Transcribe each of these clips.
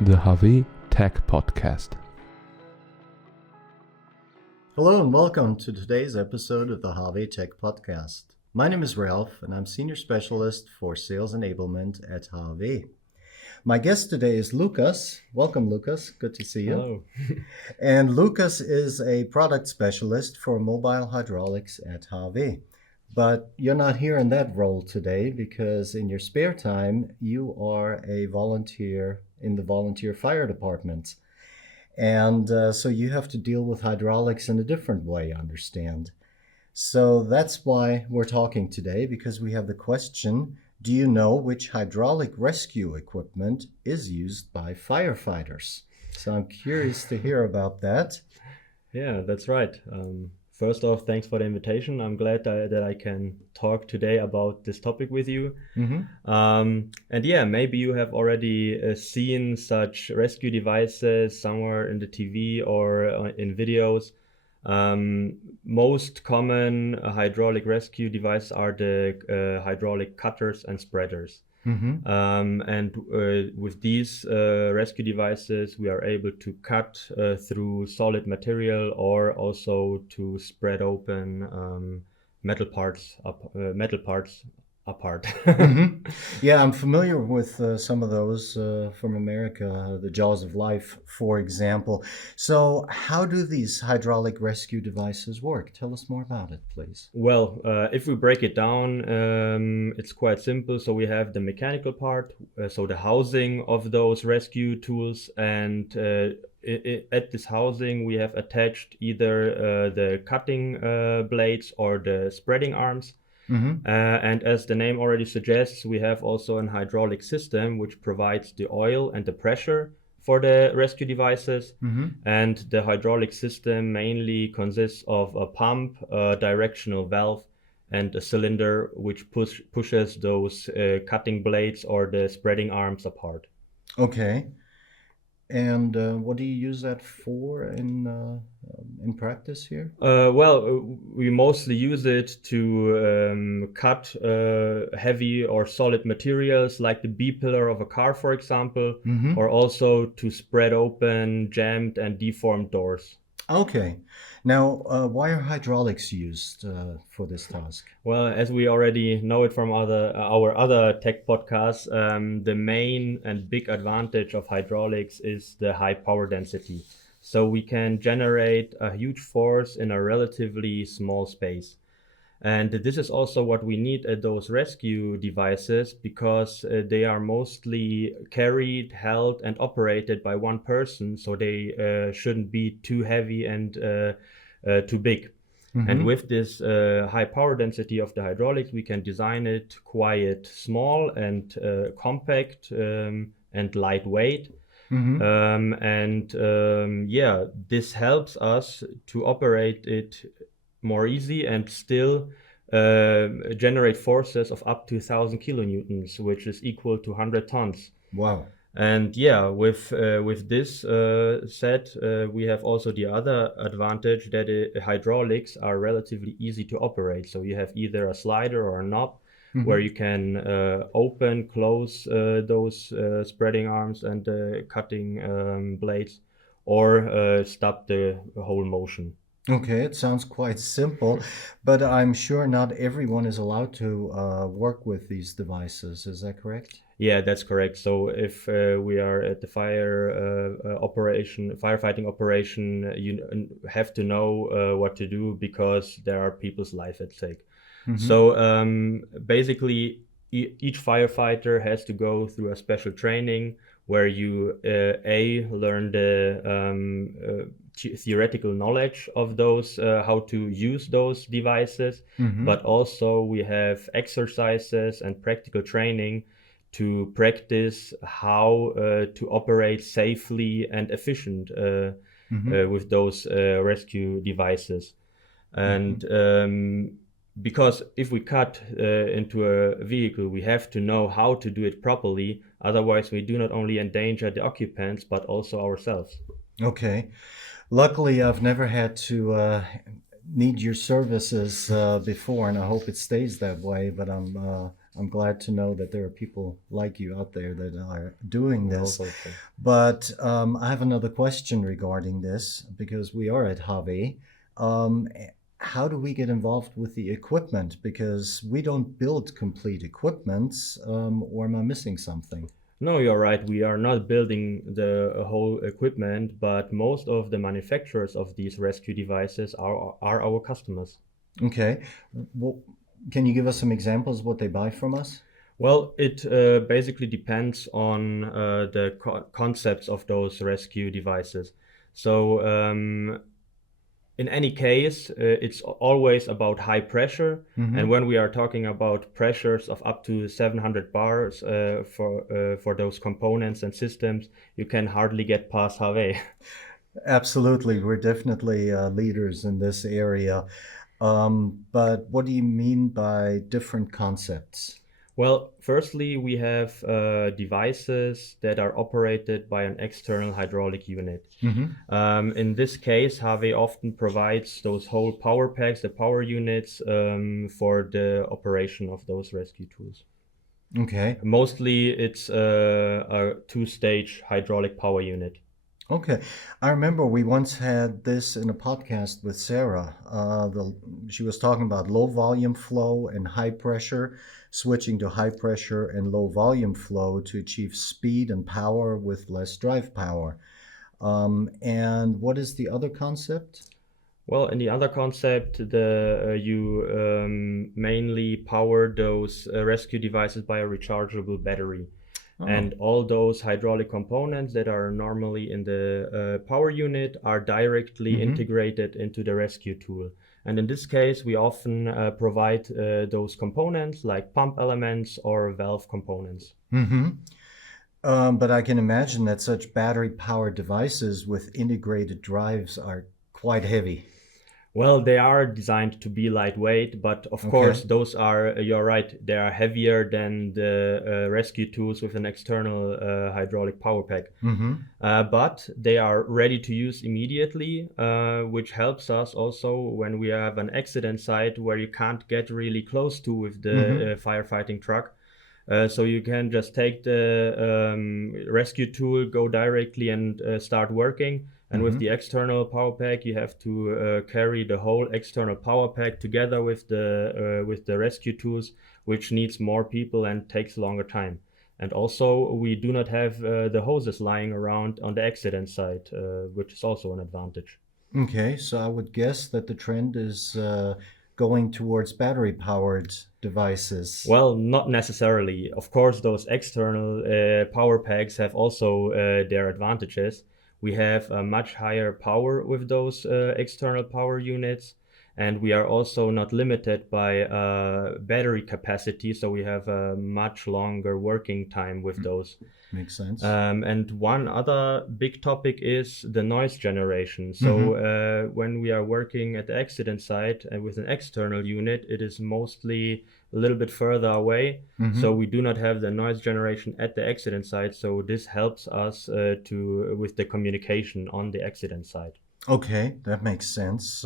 the HAWE Tech Podcast. Hello and welcome to today's episode of the HAWE Tech Podcast. My name is Ralph and I'm Senior Specialist for Sales Enablement at HAWE. My guest today is Lucas. Welcome, Lucas. Good to see you. Hello. And Lucas is a product specialist for mobile hydraulics at HAWE. But you're not here in that role today because in your spare time, you are a volunteer in the volunteer fire department. And so you have to deal with hydraulics in a different way, I understand. So that's why we're talking today, because we have the question, do you know which hydraulic rescue equipment is used by firefighters? So I'm curious to hear about that. Yeah, that's right. First off, thanks for the invitation. I'm glad that I can talk today about this topic with you. And yeah, maybe you have already seen such rescue devices somewhere in the TV or in videos. Most common hydraulic rescue devices are the hydraulic cutters and spreaders. And with these rescue devices, we are able to cut through solid material or also to spread open metal parts apart. Yeah, I'm familiar with some of those from America, the Jaws of Life, for example. So how do these hydraulic rescue devices work? Tell us more about it, please. Well, if we break it down, it's quite simple. So we have the mechanical part, so the housing of those rescue tools, and at this housing we have attached either the cutting blades or the spreading arms. And as the name already suggests, we have also an hydraulic system which provides the oil and the pressure for the rescue devices. And the hydraulic system mainly consists of a pump, a directional valve, and a cylinder which pushes those cutting blades or the spreading arms apart. Okay. And what do you use that for in practice here? Well, we mostly use it to cut heavy or solid materials like the B-pillar of a car, for example, or also to spread open jammed and deformed doors. Okay. Now, why are hydraulics used for this task? Well, as we already know it from our other tech podcasts, the main and big advantage of hydraulics is the high power density. So we can generate a huge force in a relatively small space. And this is also what we need at those rescue devices, because they are mostly carried, held, and operated by one person. So they shouldn't be too heavy and too big. And with this high power density of the hydraulics, we can design it quite small and compact and lightweight. Yeah, this helps us to operate it more easy and still generate forces of up to 1,000 kilonewtons, which is equal to 100 tons. Wow. And yeah, with this set, we have also the other advantage that hydraulics are relatively easy to operate. So you have either a slider or a knob where you can open, close those spreading arms and cutting blades, or stop the whole motion. Okay, it sounds quite simple, but I'm sure not everyone is allowed to work with these devices. Is that correct? Yeah, that's correct. So if we are at the firefighting operation, you have to know what to do, because there are people's life at stake. So basically, each firefighter has to go through a special training where you learn the theoretical knowledge of those, how to use those devices, but also we have exercises and practical training to practice how to operate safely and efficient with those rescue devices. And because if we cut into a vehicle, we have to know how to do it properly. Otherwise, we do not only endanger the occupants, but also ourselves. Okay. Luckily, I've never had to need your services before, and I hope it stays that way. But I'm I'm glad to know that there are people like you out there that are doing this. Okay. But I have another question regarding this because we are at HAWE. Um, how do we get involved with the equipment? Because we don't build complete equipments, or am I missing something? No, you're right. We are not building the whole equipment, but most of the manufacturers of these rescue devices are our customers. Okay. Well, can you give us some examples of what they buy from us? Well, it basically depends on the concepts of those rescue devices. So, in any case, it's always about high pressure. And when we are talking about pressures of up to 700 bars for those components and systems, you can hardly get past HAWE. Absolutely. We're definitely leaders in this area. But what do you mean by different concepts? Well, firstly, we have devices that are operated by an external hydraulic unit. In this case, HAWE often provides those whole power packs, the power units, for the operation of those rescue tools. Okay. Mostly, it's a two-stage hydraulic power unit. Okay. I remember we once had this in a podcast with Sarah. She was talking about low volume flow and high pressure, switching to high pressure and low volume flow to achieve speed and power with less drive power. And what is the other concept? Well, in the other concept, you mainly power those rescue devices by a rechargeable battery. And all those hydraulic components that are normally in the power unit are directly integrated into the rescue tool. And in this case, we often provide those components like pump elements or valve components. But I can imagine that such battery-powered devices with integrated drives are quite heavy. Well, they are designed to be lightweight, but of course, those are, you're right, they are heavier than the rescue tools with an external hydraulic power pack. But they are ready to use immediately, which helps us also when we have an accident site where you can't get really close to with the firefighting truck. So you can just take the rescue tool, go directly and start working. And with the external power pack, you have to carry the whole external power pack together with the rescue tools, which needs more people and takes longer time. And also, we do not have the hoses lying around on the accident site, which is also an advantage. Okay, so I would guess that the trend is going towards battery-powered devices. Well, not necessarily. Of course, those external power packs have also their advantages. We have a much higher power with those external power units, and we are also not limited by battery capacity, so we have a much longer working time with those. Makes sense. And one other big topic is the noise generation. So when we are working at the accident site and with an external unit, it is mostly a little bit further away. So we do not have the noise generation at the accident site. So this helps us with the communication on the accident site. Okay, that makes sense.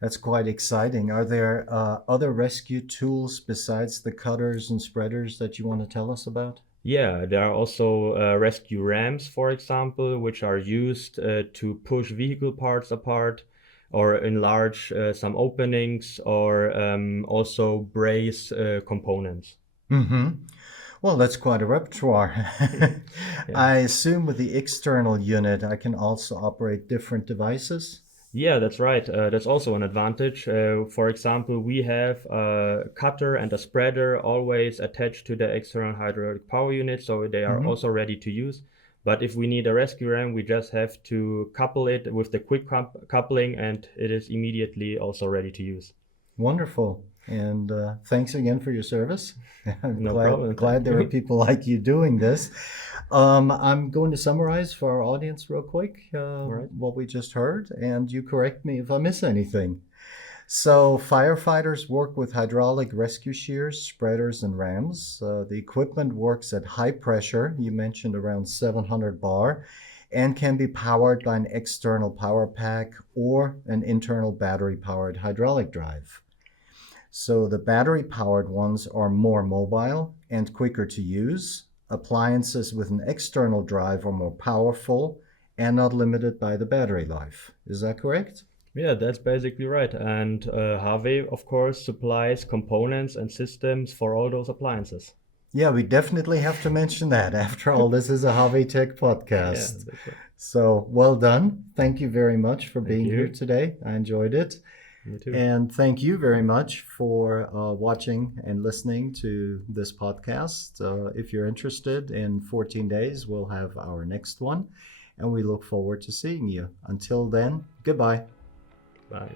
That's quite exciting. Are there other rescue tools besides the cutters and spreaders that you want to tell us about? Yeah, there are also rescue rams, for example, which are used to push vehicle parts apart or enlarge some openings or also brace components. Well, that's quite a repertoire. I assume with the external unit, I can also operate different devices? Yeah, that's right. That's also an advantage. For example, we have a cutter and a spreader always attached to the external hydraulic power unit, so they are also ready to use. But if we need a rescue ram, we just have to couple it with the quick coupling, and it is immediately also ready to use. Wonderful. And thanks again for your service. I'm No problem. glad there are people like you doing this. I'm going to summarize for our audience real quick what we just heard, and you correct me if I miss anything. So firefighters work with hydraulic rescue shears, spreaders, and rams. The equipment works at high pressure, you mentioned around 700 bar, and can be powered by an external power pack or an internal battery-powered hydraulic drive. So the battery-powered ones are more mobile and quicker to use. Appliances with an external drive are more powerful and not limited by the battery life. Is that correct? Yeah, that's basically right. And HAWE, of course, supplies components and systems for all those appliances. Yeah, we definitely have to mention that. After all, this is a HAWE Tech Yeah, podcast. that's right. So well done. Thank you very much for being you. here today. I enjoyed it. Me too. And thank you very much for watching and listening to this podcast. If you're interested, in 14 days, we'll have our next one. And we look forward to seeing you. Until then, goodbye. Bye.